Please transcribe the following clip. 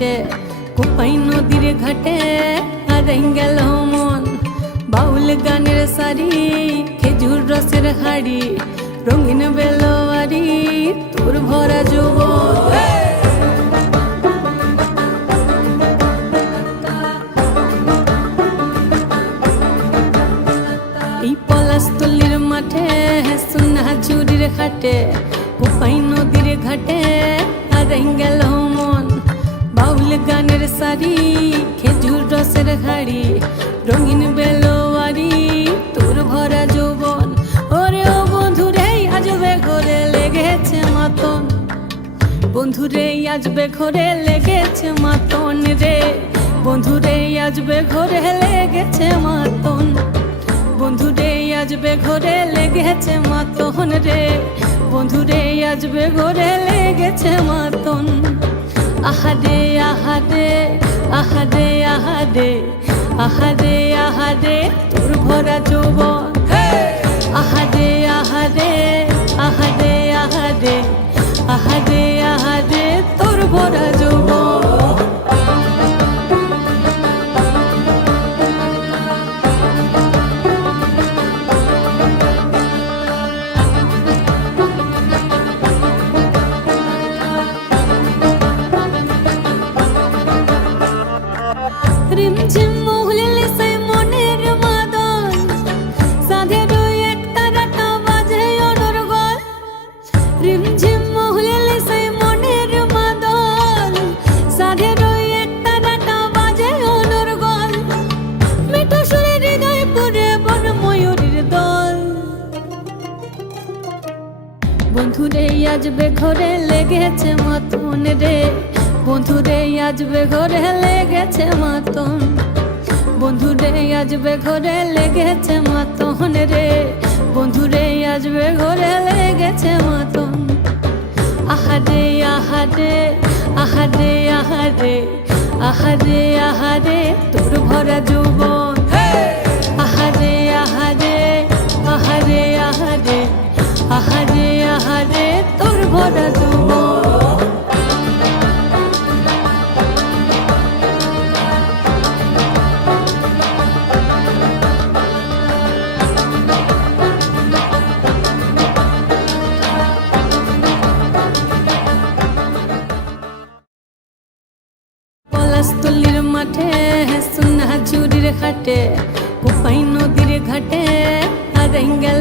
ঘাটে, কোপাই নদীর ঘাটে হারাই গেল মন। বাউল গানের সারি, খেজুর রসের হাড়ি, রঙিন বেলোয়ারি তোর ভরা যৌবন। এই পলাশতলির মাঠে, সোনা ঝুরির ঘাটে, কোপাই নদীর ঘাটে হারাই গেল মন। বাউল গানের সারি, খেজুর রসের হাড়ি, রঙিন বেলোয়ারি তোর ভরা যৌবন। ওরে ও বন্ধুরে আজবে ঘরে লেগেছে মাতন, বন্ধুরে আজবে ঘরে লেগেছে মাতন রে, বন্ধুরে আজবে ঘরে লেগেছে মাতন, বন্ধুরে আজবে ঘরে লেগেছে মাতন রে, বন্ধুরে আজবে ঘরে লেগেছে মাতন। আহারে আহারে আহারে আহারে আহারে আহারে তোর ভরা যৌবন। আহারে আহারে আহারে আহারে আহারে আহারে তোর ভরা যৌবন। রিমঝিম মহুলিলে সেই মনের মাদল, সাধের এক তারাটা বাজে অনর্গল। রিমঝিম মহুলিলে সেই মনের মাদল, সাধের এক তারাটা বাজে অনর্গল। মিঠো সুরে হৃদয় পুরে বন ময়ূরীর দল। বন্ধুরে আজবে ঘরে লেগেছে মাতন রে, বন্ধুরে আজবে ঘরে লেগেছে মাতন, বন্ধুরে আজবে ঘরে লেগেছে মাতন রে, বন্ধুরে আজবে ঘরে লেগেছে মাতন। আহারে আহারে আহারে আহারে আহারে আহারে তোর ভরা যৌবন। আহারে আহারে আহারে আহারে আহারে আহারে তোর ভরা যৌবন। পলাশতলির মাঠে, সোনা ঝুরির ঘাটে, কোপাই নদীর ঘাটে হারাই গেল